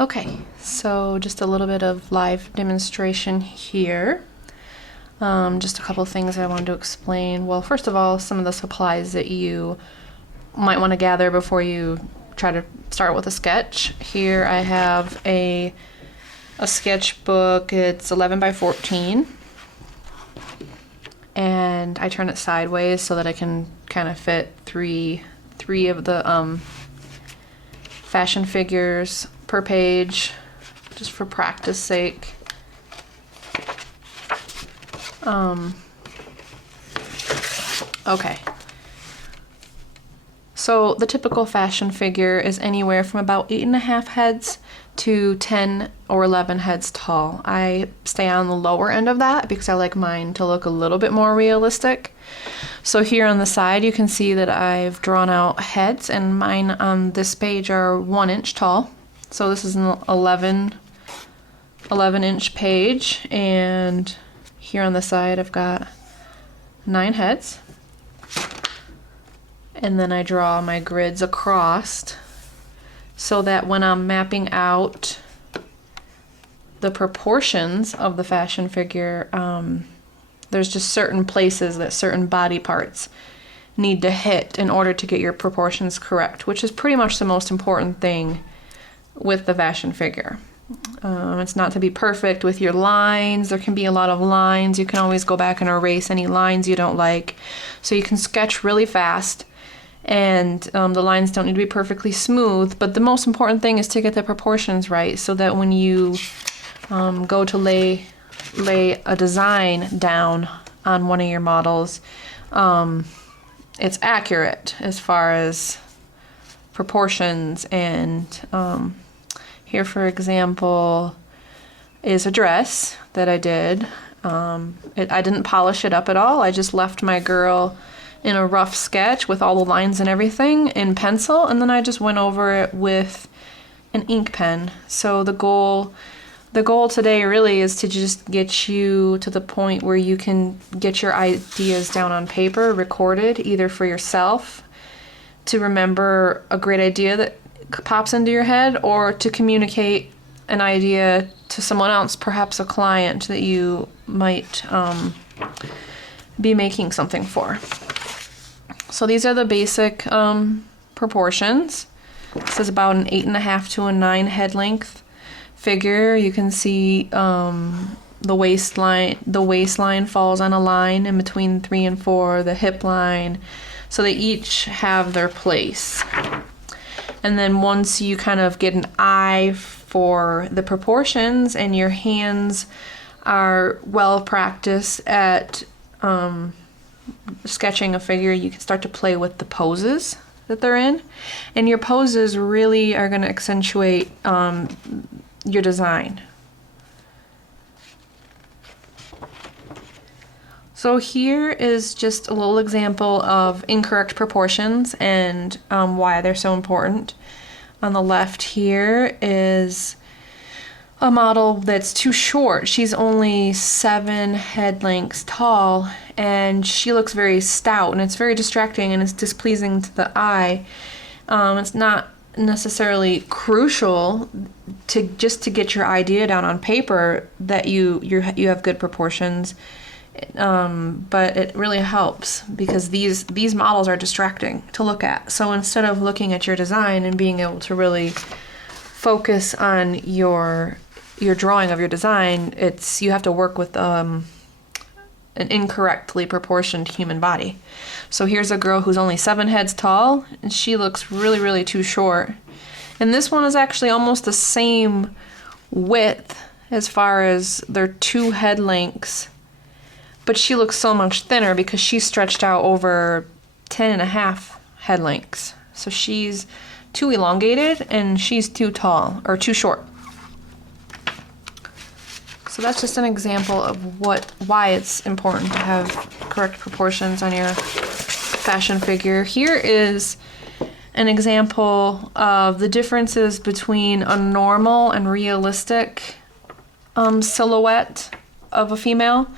Okay, so just a little bit of live demonstration here. Just a couple things I wanted to explain. Well, first of all, some of the supplies that you might want to gather before you try to start with a sketch. Here I have a sketchbook. It's 11 by 14, and I turn it sideways so that I can kind of fit three of the fashion figures per page, just for practice sake. Okay. So the typical fashion figure is anywhere from about 8.5 heads to 10 or 11 heads tall. I stay on the lower end of that because I like mine to look a little bit more realistic. So here on the side you can see that I've drawn out heads, and mine on this page are 1 inch tall. So this is an 11 inch page, and here on the side I've got 9 heads. And then I draw my grids across so that when I'm mapping out the proportions of the fashion figure, there's just certain places that certain body parts need to hit in order to get your proportions correct, which is pretty much the most important thing with the fashion figure. It's not to be perfect with your lines. There can be a lot of lines. You can always go back and erase any lines you don't like. So you can sketch really fast, and the lines don't need to be perfectly smooth, but the most important thing is to get the proportions right so that when you go to lay a design down on one of your models, it's accurate as far as proportions. And here, for example, is a dress that I did. I didn't polish it up at all. I just left my girl in a rough sketch with all the lines and everything in pencil, and then I just went over it with an ink pen. So the goal today really is to just get you to the point where you can get your ideas down on paper, recorded, either for yourself to remember a great idea that pops into your head, or to communicate an idea to someone else, perhaps a client that you might be making something for. So these are the basic proportions. This is about an 8.5 to a 9 head length figure. You can see the waistline. The waistline falls on a line in between 3 and 4. The hip line. So they each have their place. And then once you kind of get an eye for the proportions and your hands are well practiced at sketching a figure, you can start to play with the poses that they're in. And your poses really are going to accentuate your design. So here is just a little example of incorrect proportions and why they're so important. On the left here is a model that's too short. She's only 7 head lengths tall, and she looks very stout, and it's very distracting and it's displeasing to the eye. It's not necessarily crucial to get your idea down on paper that you have good proportions. But it really helps because these models are distracting to look at. So instead of looking at your design and being able to really focus on your drawing of your design, you have to work with an incorrectly proportioned human body. So here's a girl who's only 7 heads tall, and she looks really, really too short. And this one is actually almost the same width as far as their 2 head lengths, but she looks so much thinner because she's stretched out over 10.5 head lengths. So she's too elongated and she's too tall, or too short. So that's just an example of why it's important to have correct proportions on your fashion figure. Here is an example of the differences between a normal and realistic silhouette of a female.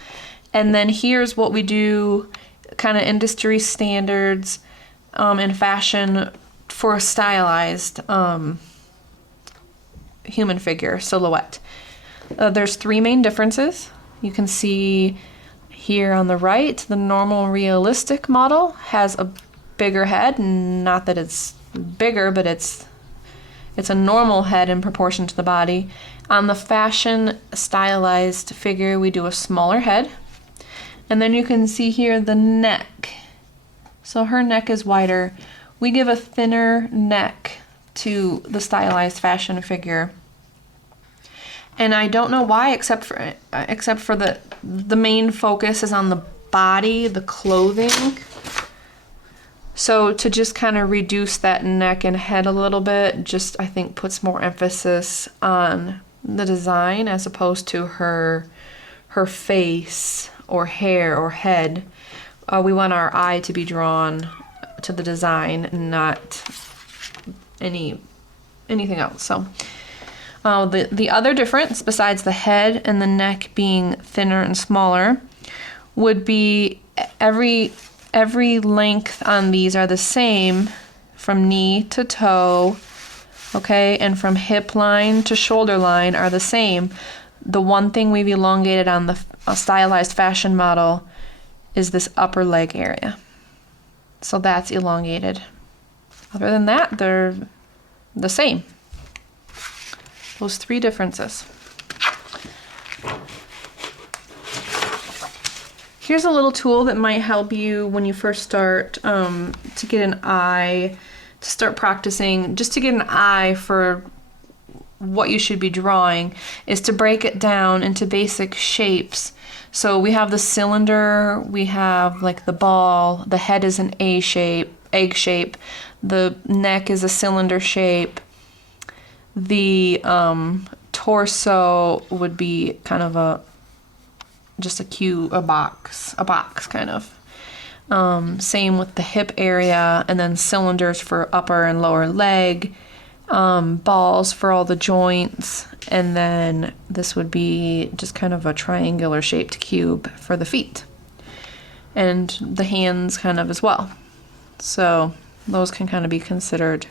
And then here's what we do, kind of industry standards in fashion for a stylized human figure silhouette. There's three main differences. You can see here on the right, the normal realistic model has a bigger head. Not that it's bigger, but it's a normal head in proportion to the body. On the fashion stylized figure, we do a smaller head. And then you can see here the neck. So her neck is wider. We give a thinner neck to the stylized fashion figure. And I don't know why, except for the main focus is on the body, the clothing. So to just kind of reduce that neck and head a little bit, just I think puts more emphasis on the design as opposed to her face or hair or head. We want our eye to be drawn to the design, not anything else. So the other difference, besides the head and the neck being thinner and smaller, would be every length on these are the same from knee to toe, okay, and from hip line to shoulder line are the same. The one thing we've elongated on the stylized fashion model is this upper leg area. So that's elongated. Other than that, they're the same. Those three differences. Here's a little tool that might help you when you first start to get an eye, to start practicing, just to get an eye for what you should be drawing, is to break it down into basic shapes. So we have the cylinder, we have like the ball, the head is an egg shape, the neck is a cylinder shape, the torso would be kind of just a cube, a box kind of. Same with the hip area, and then cylinders for upper and lower leg, balls for all the joints, and then this would be just kind of a triangular shaped cube for the feet. And the hands kind of as well. So those can kind of be considered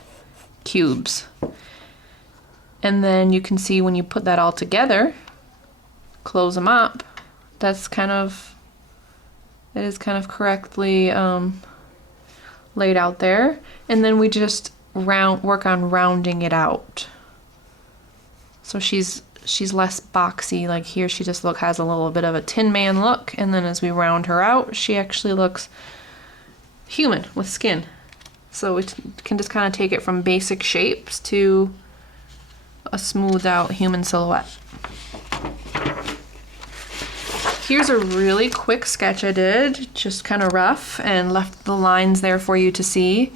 cubes. And then you can see when you put that all together, close them up, it is kind of correctly laid out there. And then we just work on rounding it out. So she's less boxy. Like here she just has a little bit of a Tin Man look, and then as we round her out, she actually looks human with skin. So we can just kind of take it from basic shapes to a smoothed out human silhouette. Here's a really quick sketch I did, just kind of rough, and left the lines there for you to see.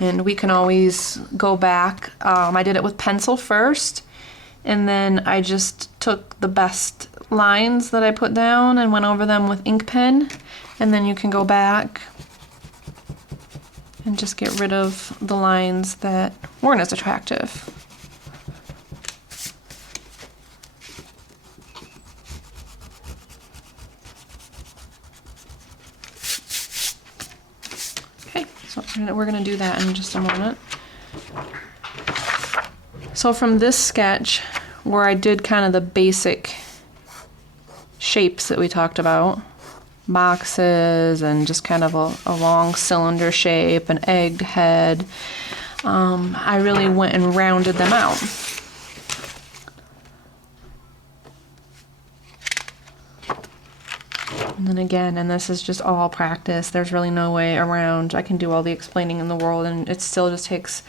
And we can always go back. I did it with pencil first, and then I just took the best lines that I put down and went over them with ink pen. And then you can go back and just get rid of the lines that weren't as attractive. We're going to do that in just a moment. So from this sketch, where I did kind of the basic shapes that we talked about, boxes and just kind of a long cylinder shape, an egged head, I really went and rounded them out. And then again, and this is just all practice, there's really no way around. I can do all the explaining in the world, and it still just takes,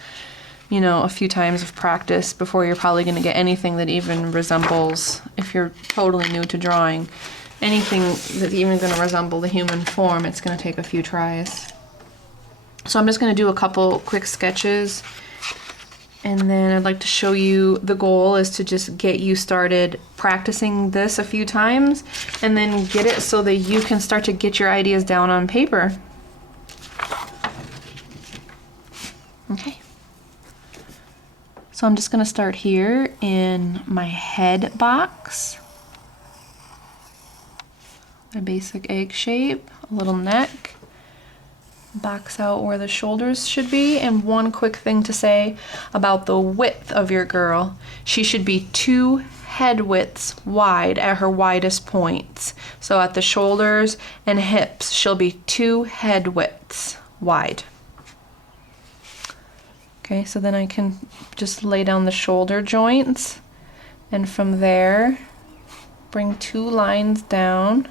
a few times of practice before you're probably going to get anything that even resembles, if you're totally new to drawing, anything that's even going to resemble the human form, it's going to take a few tries. So I'm just going to do a couple quick sketches, and then I'd like to show you, the goal is to just get you started practicing this a few times, and then get it so that you can start to get your ideas down on paper. Okay. So I'm just going to start here in my head box. A basic egg shape, a little neck. Box out where the shoulders should be. And one quick thing to say about the width of your girl. she should be 2 head widths wide at her widest points. So at the shoulders and hips, she'll be 2 head widths wide. Okay, so then I can just lay down the shoulder joints, and from there, bring 2 lines down,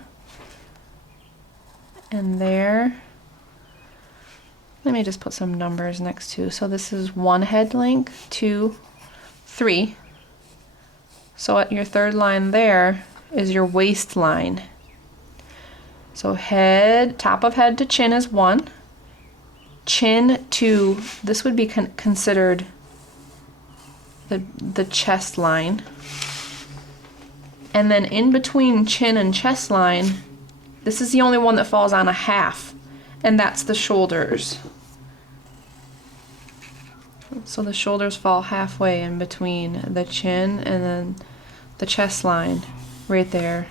and there. Let me just put some numbers next to. So this is 1 head length, 2, 3. So at your 3rd line there is your waistline. So head, top of head to chin is 1. Chin to, this would be considered the chest line. And then in between chin and chest line, this is the only one that falls on a half, and that's the shoulders. So the shoulders fall halfway in between the chin and then the chest line, right there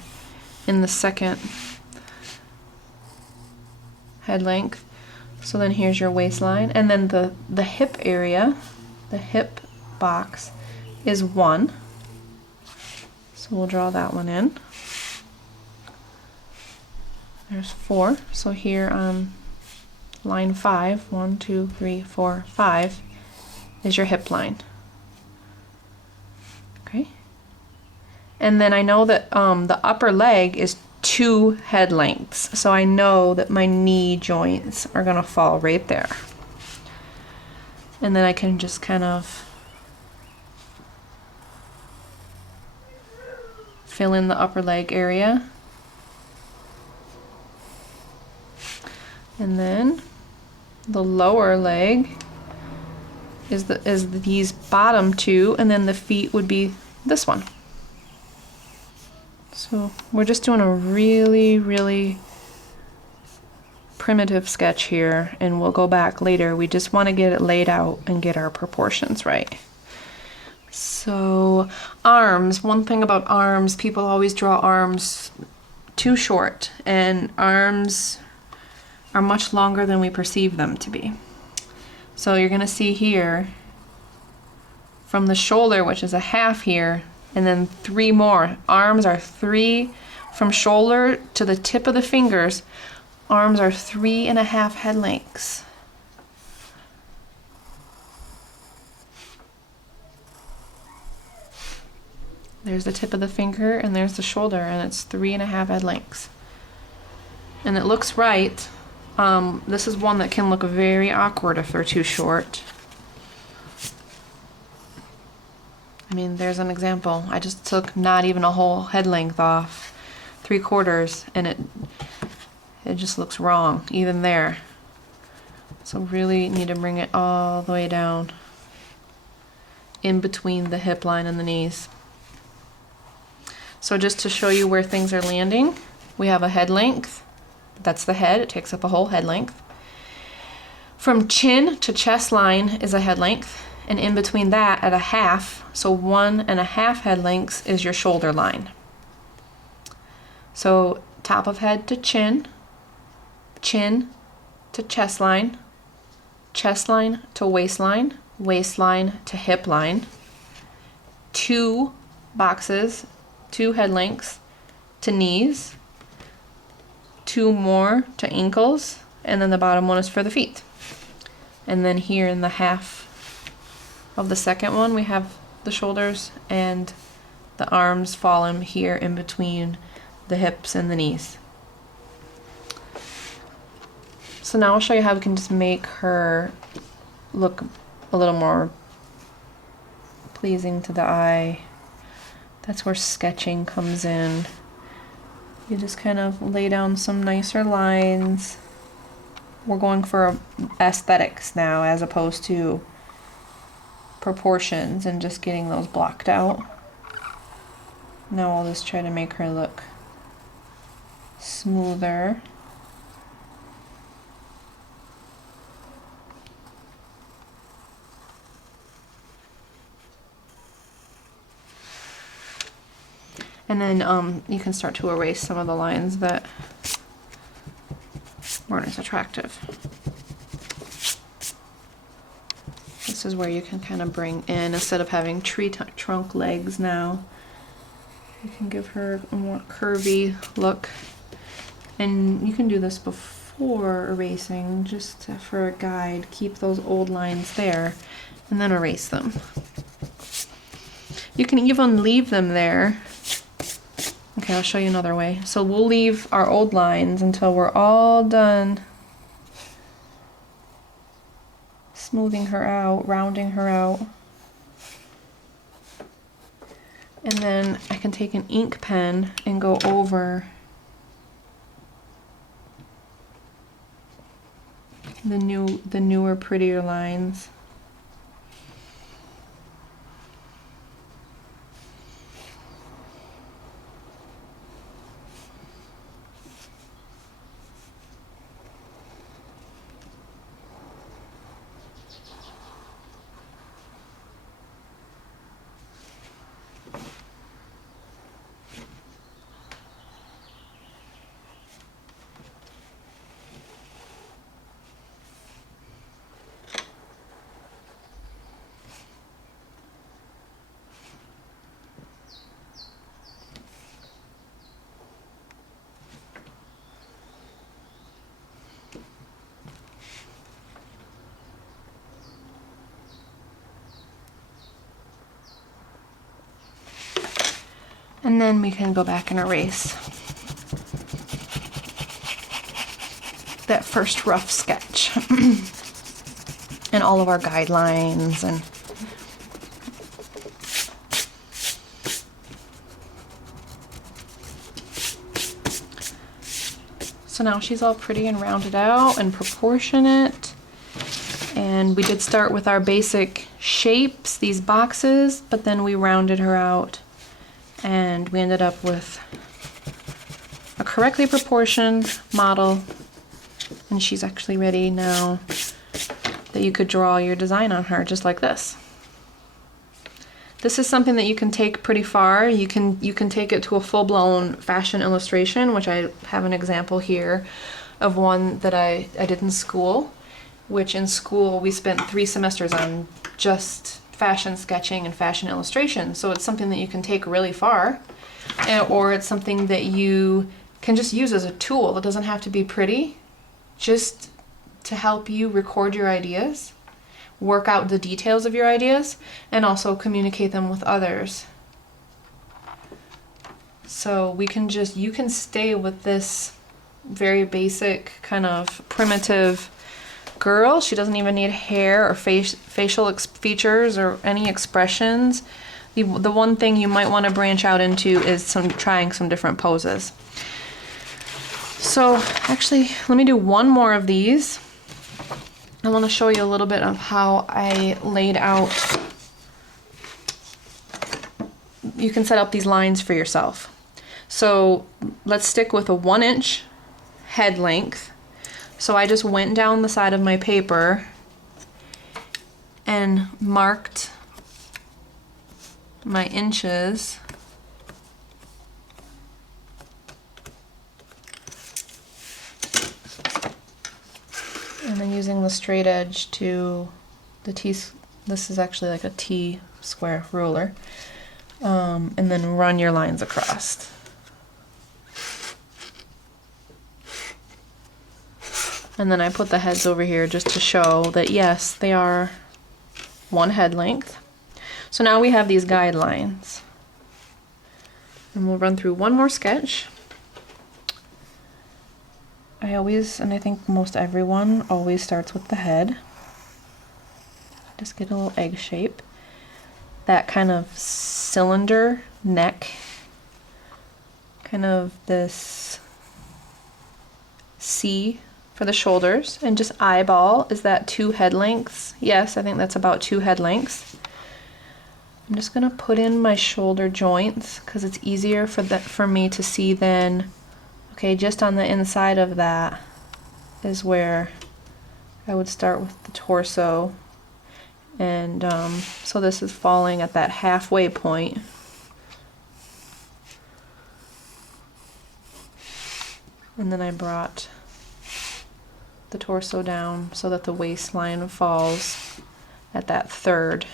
in the 2nd head length. So then here's your waistline, and then the hip area, the hip box is 1. So we'll draw that one in. There's 4. So here on line 5, 1, 2, 3, 4, 5 is your hip line. Okay. And then I know that the upper leg is 2 head lengths. So I know that my knee joints are gonna fall right there. And then I can just kind of fill in the upper leg area. And then the lower leg is these bottom 2, and then the feet would be this one. So we're just doing a really, really primitive sketch here, and we'll go back later. We just want to get it laid out and get our proportions right. So arms, one thing about arms, people always draw arms too short, and arms are much longer than we perceive them to be. So you're gonna see here from the shoulder, which is a half here, and then 3 more. Arms are 3 from shoulder to the tip of the fingers. Arms are 3.5 head lengths. There's the tip of the finger, and there's the shoulder, and it's 3.5 head lengths. And it looks right. This is one that can look very awkward if they're too short. I mean, there's an example. I just took not even a whole head length off, 3/4, and it just looks wrong, even there. So really need to bring it all the way down in between the hip line and the knees. So just to show you where things are landing, we have a head length. That's the head, it takes up a whole head length. From chin to chest line is a head length, and in between that at a half, so 1.5 head lengths is your shoulder line. So top of head to chin, chin to chest line to waistline, waistline to hip line, 2 boxes, 2 head lengths to knees, 2 more to ankles, and then the bottom one is for the feet. And then here in the half of the second one, we have the shoulders, and the arms fall in here in between the hips and the knees. So now I'll show you how we can just make her look a little more pleasing to the eye. That's where sketching comes in. You just kind of lay down some nicer lines. We're going for aesthetics now as opposed to proportions and just getting those blocked out. Now I'll just try to make her look smoother. And then you can start to erase some of the lines that weren't as attractive. Just this is where you can kind of bring in, instead of having tree trunk legs now, you can give her a more curvy look. And you can do this before erasing, just for a guide. Keep those old lines there and then erase them. You can even leave them there. Okay, I'll show you another way. So we'll leave our old lines until we're all done smoothing her out, rounding her out. And then I can take an ink pen and go over the newer, prettier lines. And then we can go back and erase that first rough sketch and all of our guidelines. And so now she's all pretty and rounded out and proportionate. And we did start with our basic shapes, these boxes, but then we rounded her out. And we ended up with a correctly proportioned model, and she's actually ready now that you could draw your design on her just like this. This is something that you can take pretty far. You can take it to a full-blown fashion illustration, which I have an example here of one that I did in school, which in school we spent 3 semesters on just fashion sketching and fashion illustration. So it's something that you can take really far, or it's something that you can just use as a tool. It doesn't have to be pretty, just to help you record your ideas, work out the details of your ideas, and also communicate them with others. So you can stay with this very basic kind of primitive girl. She doesn't even need hair or facial features or any expressions. The one thing you might want to branch out into is trying some different poses. So actually, let me do one more of these. I want to show you a little bit of how I laid out. You can set up these lines for yourself. So let's stick with a 1-inch head length. So I just went down the side of my paper and marked my inches. And then using the straight edge to the T, this is actually like a T square ruler, and then run your lines across. And then I put the heads over here just to show that yes, they are 1 head length. So now we have these guidelines. And we'll run through one more sketch. I always, and I think most everyone always starts with the head. Just get a little egg shape. That kind of cylinder neck. Kind of this C for the shoulders, and just eyeball, is that 2 head lengths? Yes, I think that's about 2 head lengths. I'm just gonna put in my shoulder joints because it's easier for me to see then. Okay, just on the inside of that is where I would start with the torso, and so this is falling at that halfway point. And then I brought the torso down so that the waistline falls at that third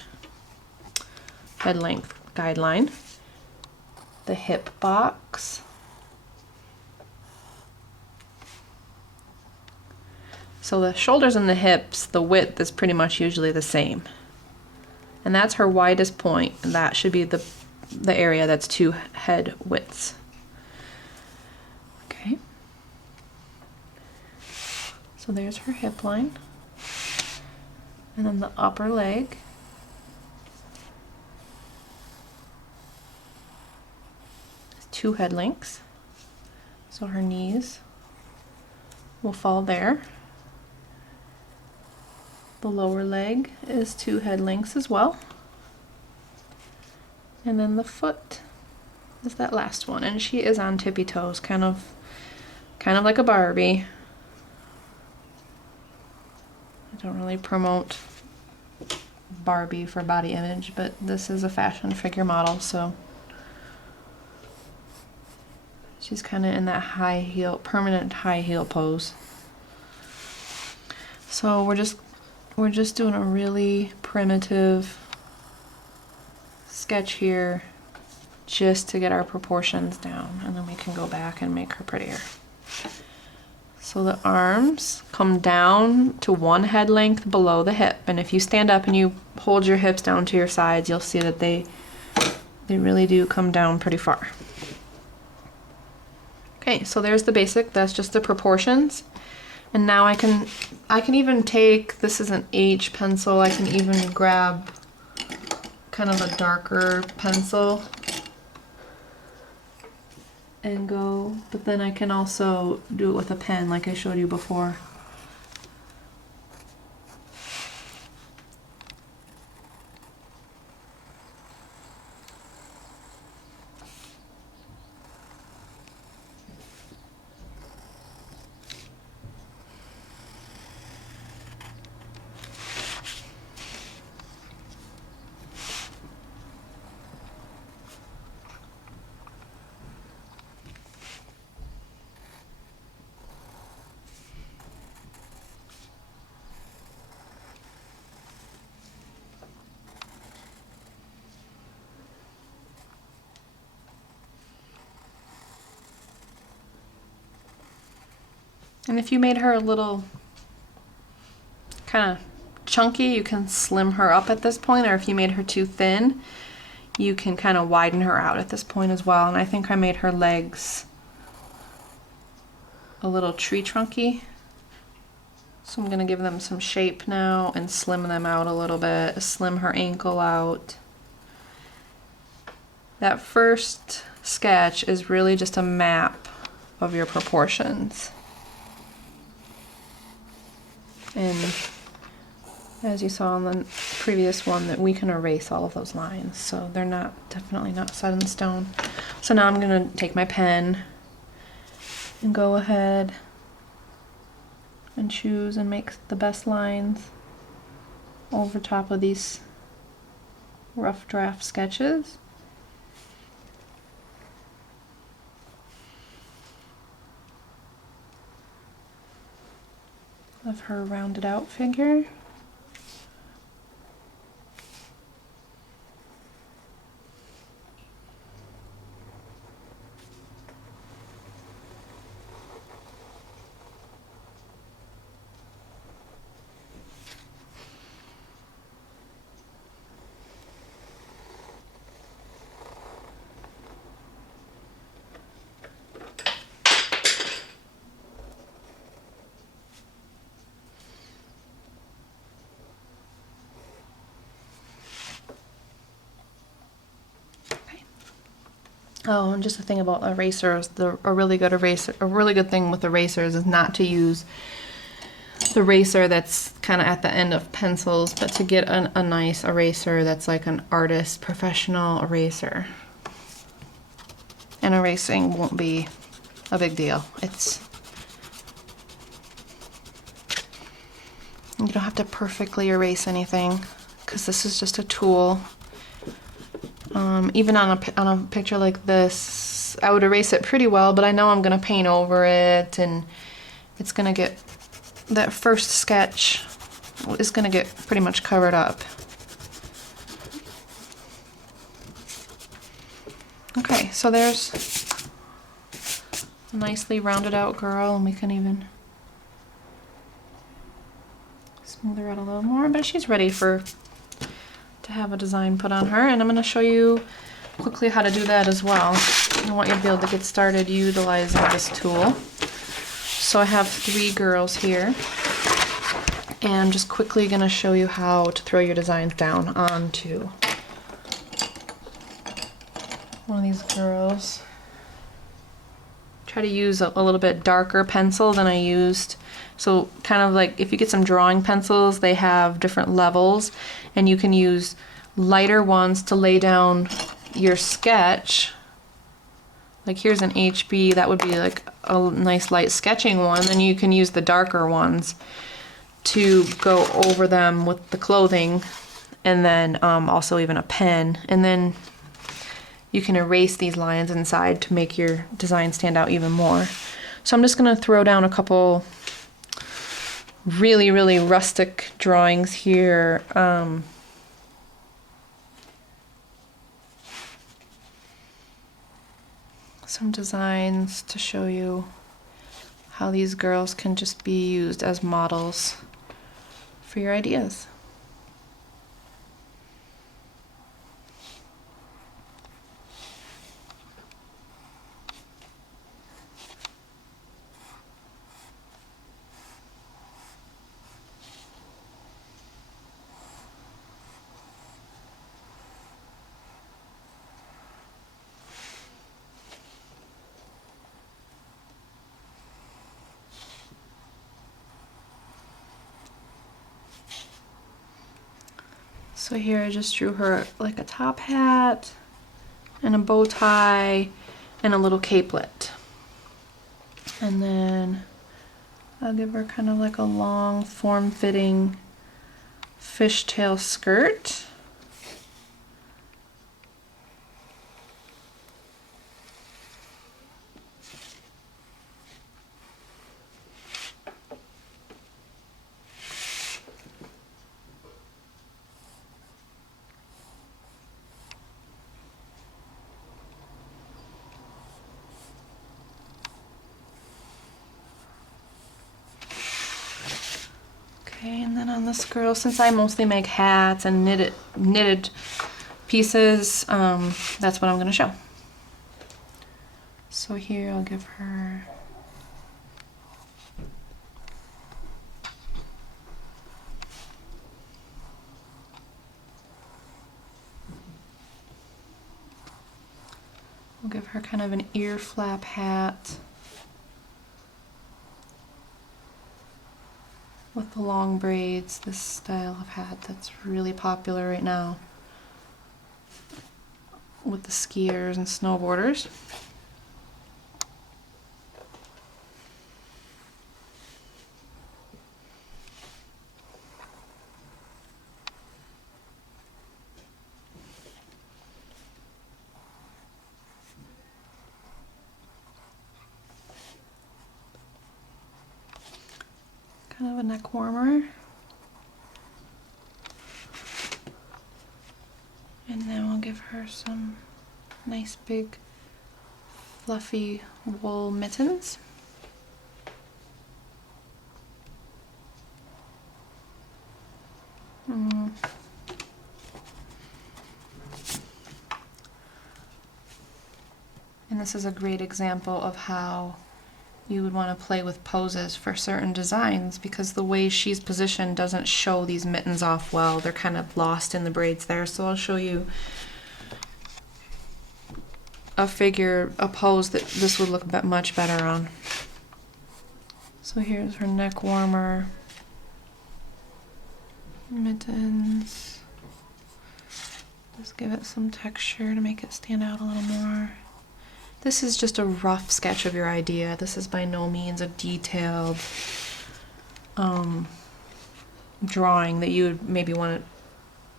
head length guideline. The hip box. So the shoulders and the hips, the width is pretty much usually the same. And that's her widest point, and that should be the area that's 2 head widths. Okay. So there's her hip line. And then the upper leg. Is 2 head lengths. So her knees will fall there. The lower leg is 2 head lengths as well. And then the foot is that last one, and she is on tippy toes, kind of like a Barbie. I don't really promote Barbie for body image, but this is a fashion figure model, so she's kind of in that high heel, permanent high heel pose. So we're just doing a really primitive sketch here just to get our proportions down, and then we can go back and make her prettier. So the arms come down to 1 head length below the hip, and if you stand up and you hold your hips down to your sides, you'll see that they really do come down pretty far. Okay, so there's the basic, that's just the proportions. And now I can even take, this is an H pencil, I can even grab kind of a darker pencil and go, but then I can also do it with a pen like I showed you before. And if you made her a little kind of chunky, you can slim her up at this point, or if you made her too thin, you can kind of widen her out at this point as well. And I think I made her legs a little tree trunky. So I'm going to give them some shape now and slim them out a little bit, slim her ankle out. That first sketch is really just a map of your proportions. And as you saw on the previous one, that we can erase all of those lines, so they're definitely not set in stone. So now I'm going to take my pen and go ahead and choose and make the best lines over top of these rough draft sketches. Of her rounded out figure. Oh, and just a thing about erasers, a really good thing with erasers is not to use the eraser that's kind of at the end of pencils, but to get a nice eraser that's like an artist professional eraser. And erasing won't be a big deal. You don't have to perfectly erase anything, because this is just a tool. Even on a picture like this, I would erase it pretty well, but I know I'm going to paint over it, and it's going to get that first sketch is going to get pretty much covered up. Okay, so there's a nicely rounded out girl, and we can even smooth her out a little more, but she's ready to have a design put on her, and I'm going to show you quickly how to do that as well. I want you to be able to get started utilizing this tool. So I have 3 girls here, and I'm just quickly going to show you how to throw your designs down onto one of these girls. Try to use a little bit darker pencil than I used. So kind of like if you get some drawing pencils, they have different levels, and you can use lighter ones to lay down your sketch. Like here's an HB, that would be like a nice light sketching one. Then you can use the darker ones to go over them with the clothing, and then also even a pen. And then you can erase these lines inside to make your design stand out even more. So I'm just gonna throw down a couple really, really rustic drawings here. Some designs to show you how these girls can just be used as models for your ideas. So here I just drew her like a top hat and a bow tie and a little capelet. And then I'll give her kind of like a long form-fitting fishtail skirt. Okay, and then on this girl, since I mostly make hats and knitted pieces, that's what I'm going to show. So here I'll give her kind of an ear flap hat with the long braids, this style of hat that's really popular right now with the skiers and snowboarders. Kind of a neck warmer. And then we'll give her some nice big fluffy wool mittens. And this is a great example of how you would want to play with poses for certain designs, because the way she's positioned doesn't show these mittens off well. They're kind of lost in the braids there. So I'll show you a pose that this would look much better on. So here's her neck warmer, mittens. Just give it some texture to make it stand out a little more. This is just a rough sketch of your idea. This is by no means a detailed drawing that you would maybe want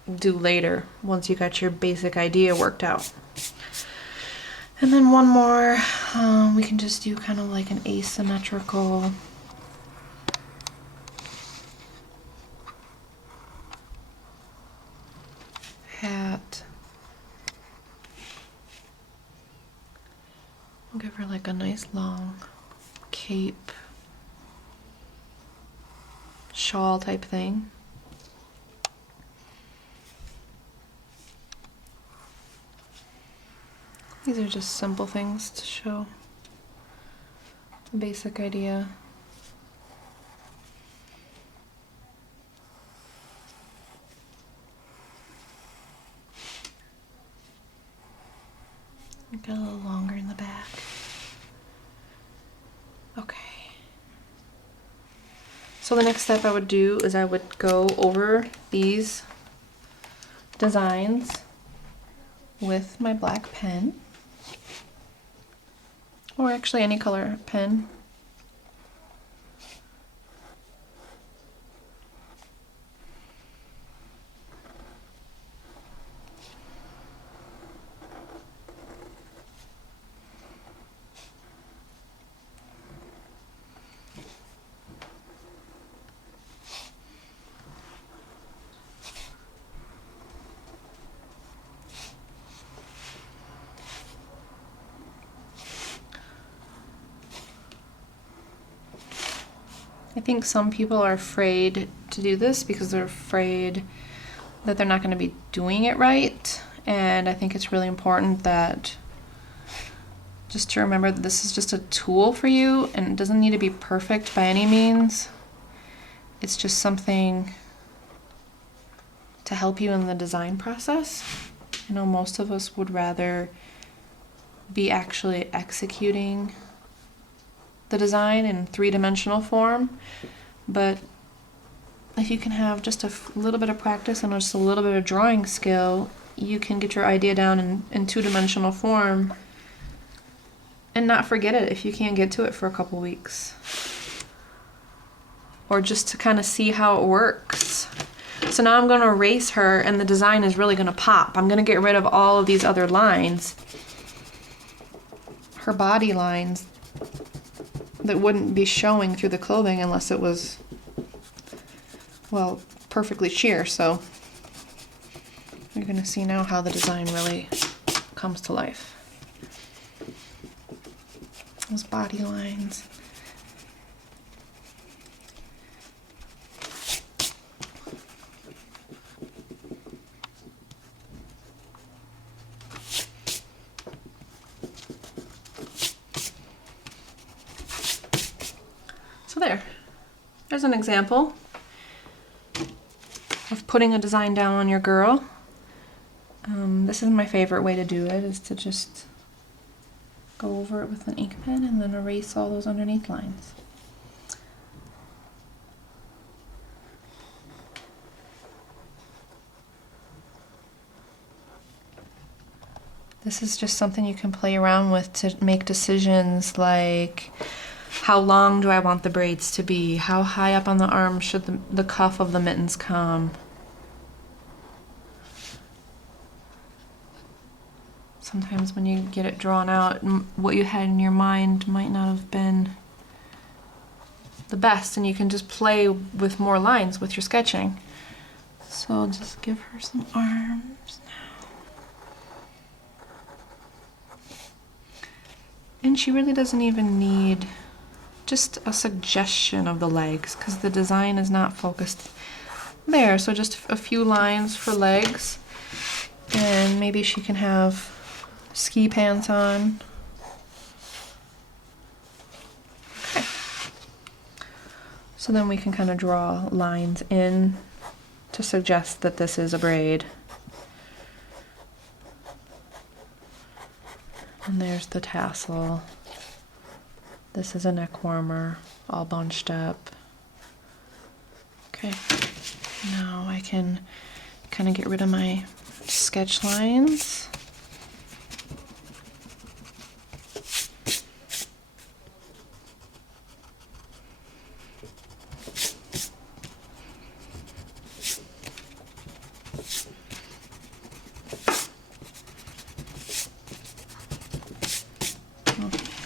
to do later once you got your basic idea worked out. And then one more, we can just do kind of like an asymmetrical Give her like a nice long cape, shawl type thing. These are just simple things to show the basic idea. Get a little longer in the back. Okay. So the next step I would do is I would go over these designs with my black pen, or actually any color pen. I think some people are afraid to do this because they're afraid that they're not going to be doing it right. And I think it's really important that just to remember that this is just a tool for you and it doesn't need to be perfect by any means. It's just something to help you in the design process. I know most of us would rather be actually executing the design in three-dimensional form, but if you can have just a little bit of practice and just a little bit of drawing skill, you can get your idea down in two-dimensional form and not forget it if you can't get to it for a couple weeks, or just to kind of see how it works. So now I'm going to erase her and the design is really going to pop. I'm going to get rid of all of these other lines, her body lines, that wouldn't be showing through the clothing unless it was, well, perfectly sheer. So you're going to see now how the design really comes to life. Those body lines. There's an example of putting a design down on your girl. This is my favorite way to do it, is to just go over it with an ink pen and then erase all those underneath lines. This is just something you can play around with to make decisions like, how long do I want the braids to be? How high up on the arm should the cuff of the mittens come? Sometimes when you get it drawn out, what you had in your mind might not have been the best, and you can just play with more lines with your sketching. So I'll just give her some arms now. And she really doesn't even need just a suggestion of the legs, because the design is not focused there. So just a few lines for legs, and maybe she can have ski pants on. Okay. So then we can kind of draw lines in to suggest that this is a braid. And there's the tassel. This is a neck warmer, all bunched up. Okay, now I can kind of get rid of my sketch lines.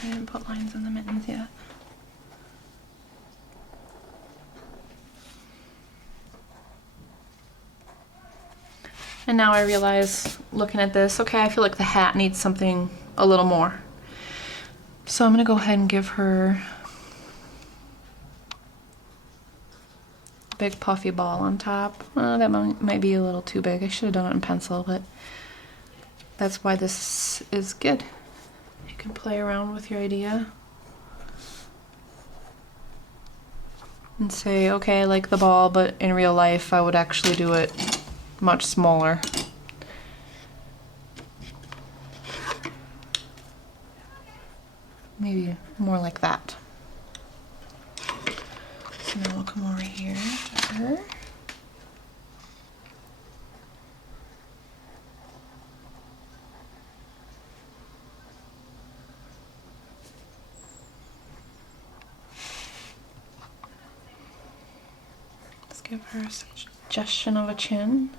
I didn't put lines in the mittens yet. And now I realize, looking at this, okay, I feel like the hat needs something a little more. So I'm gonna go ahead and give her a big puffy ball on top. That might be a little too big. I should have done it in pencil, but that's why this is good. You can play around with your idea and say, okay, I like the ball, but in real life I would actually do it much smaller. Maybe more like that. So now we'll come over here to her. Let's give her a suggestion of a chin.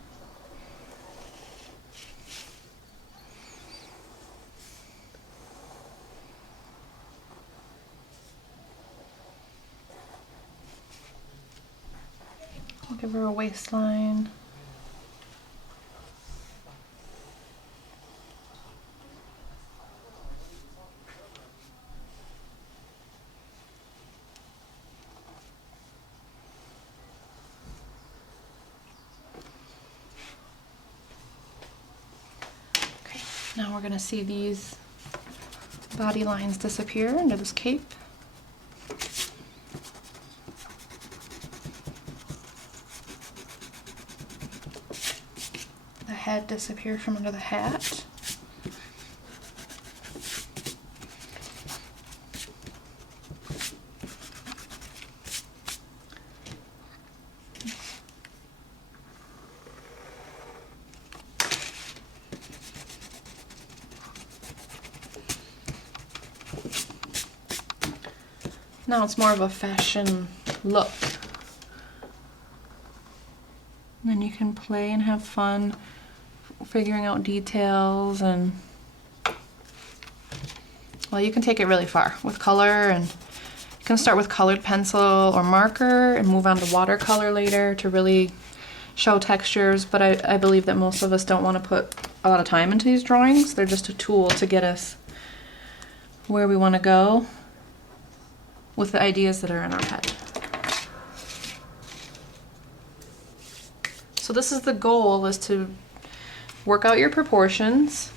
I'll give her a waistline. Okay, now we're gonna see these body lines disappear into this cape. Head disappear from under the hat. Now it's more of a fashion look. And then you can play and have fun figuring out details, and well, you can take it really far with color, and you can start with colored pencil or marker and move on to watercolor later to really show textures. But I believe that most of us don't want to put a lot of time into these drawings. They're just a tool to get us where we want to go with the ideas that are in our head. So this is the goal, is to work out your proportions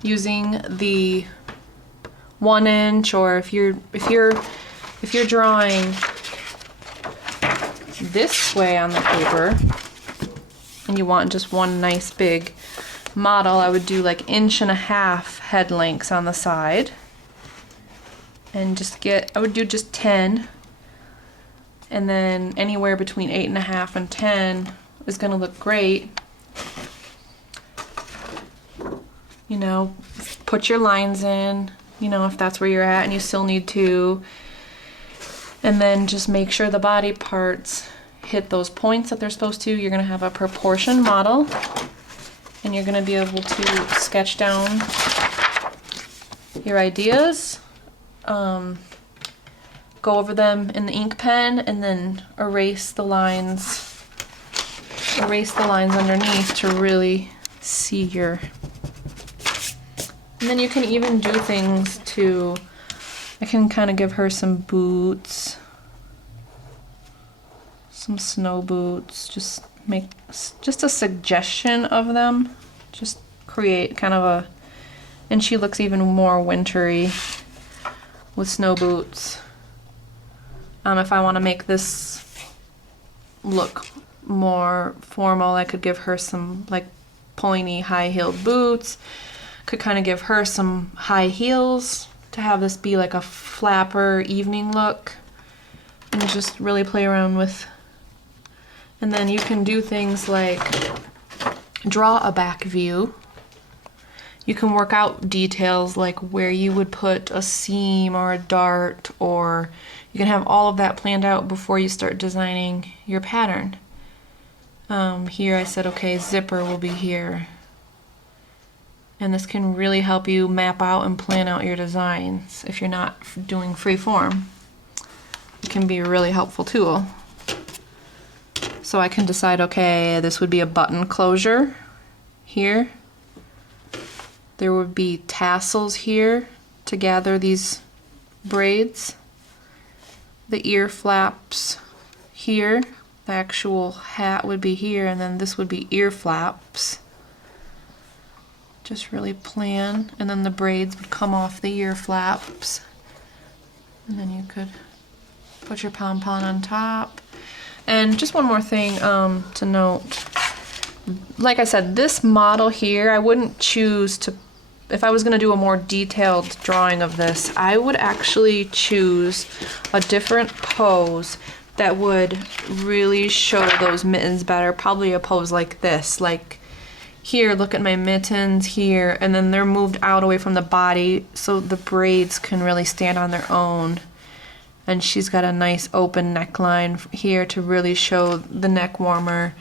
using the 1 inch, or if you're drawing this way on the paper and you want just one nice big model, I would do like 1.5 inch head lengths on the side, and I would do just 10, and then anywhere between 8.5 and 10 is going to look great. You know, put your lines in, you know, if that's where you're at and you still need to. And then just make sure the body parts hit those points that they're supposed to. You're going to have a proportion model, and you're going to be able to sketch down your ideas, go over them in the ink pen, and then erase the lines underneath to really see your. And then you can even do things to, I can kind of give her some boots, some snow boots, just make just a suggestion of them, just create kind of a, and she looks even more wintry with snow boots. If I want to make this look more formal, I could give her some like pointy high-heeled boots. Could kind of give her some high heels to have this be like a flapper evening look, and just really play around with. And then you can do things like draw a back view. You can work out details like where you would put a seam or a dart, or you can have all of that planned out before you start designing your pattern. Here I said, okay, zipper will be here. And this can really help you map out and plan out your designs. If you're not doing free form, it can be a really helpful tool. So I can decide, okay, this would be a button closure here. there would be tassels here to gather these braids. The ear flaps here. The actual hat would be here, and then this would be ear flaps. Just really plan, and then the braids would come off the ear flaps. And then you could put your pom-pom on top. And just one more thing to note. Like I said, this model here, I wouldn't choose to, if I was going to do a more detailed drawing of this, I would actually choose a different pose that would really show those mittens better. Probably a pose like this, like here, look at my mittens here, and then they're moved out away from the body so the braids can really stand on their own. And she's got a nice open neckline here to really show the neck warmer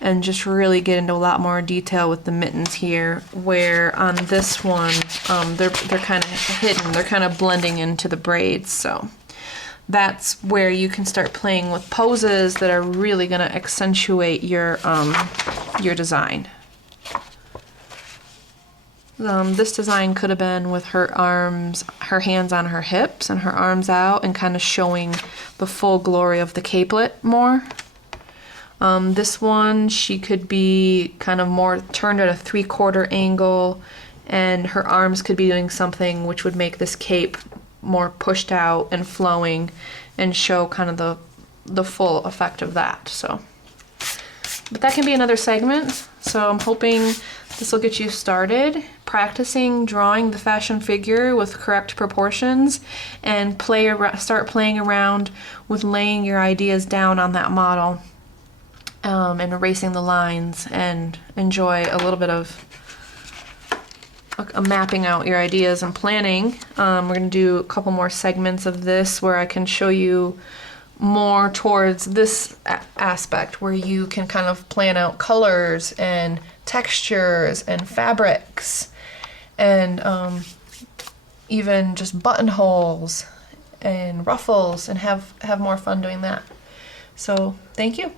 and just really get into a lot more detail with the mittens here, where on this one, they're kind of hidden, they're kind of blending into the braids. So that's where you can start playing with poses that are really gonna accentuate your design. This design could have been with her arms, her hands on her hips and her arms out, and kind of showing the full glory of the capelet more. This one, she could be kind of more turned at a 3/4 angle, and her arms could be doing something which would make this cape more pushed out and flowing and show kind of the full effect of that. So, but that can be another segment. So I'm hoping this will get you started practicing drawing the fashion figure with correct proportions, and start playing around with laying your ideas down on that model, and erasing the lines, and enjoy a little bit of mapping out your ideas and planning. We're going to do a couple more segments of this where I can show you more towards this aspect, where you can kind of plan out colors and textures and fabrics, and even just buttonholes and ruffles, and have more fun doing that. So thank you.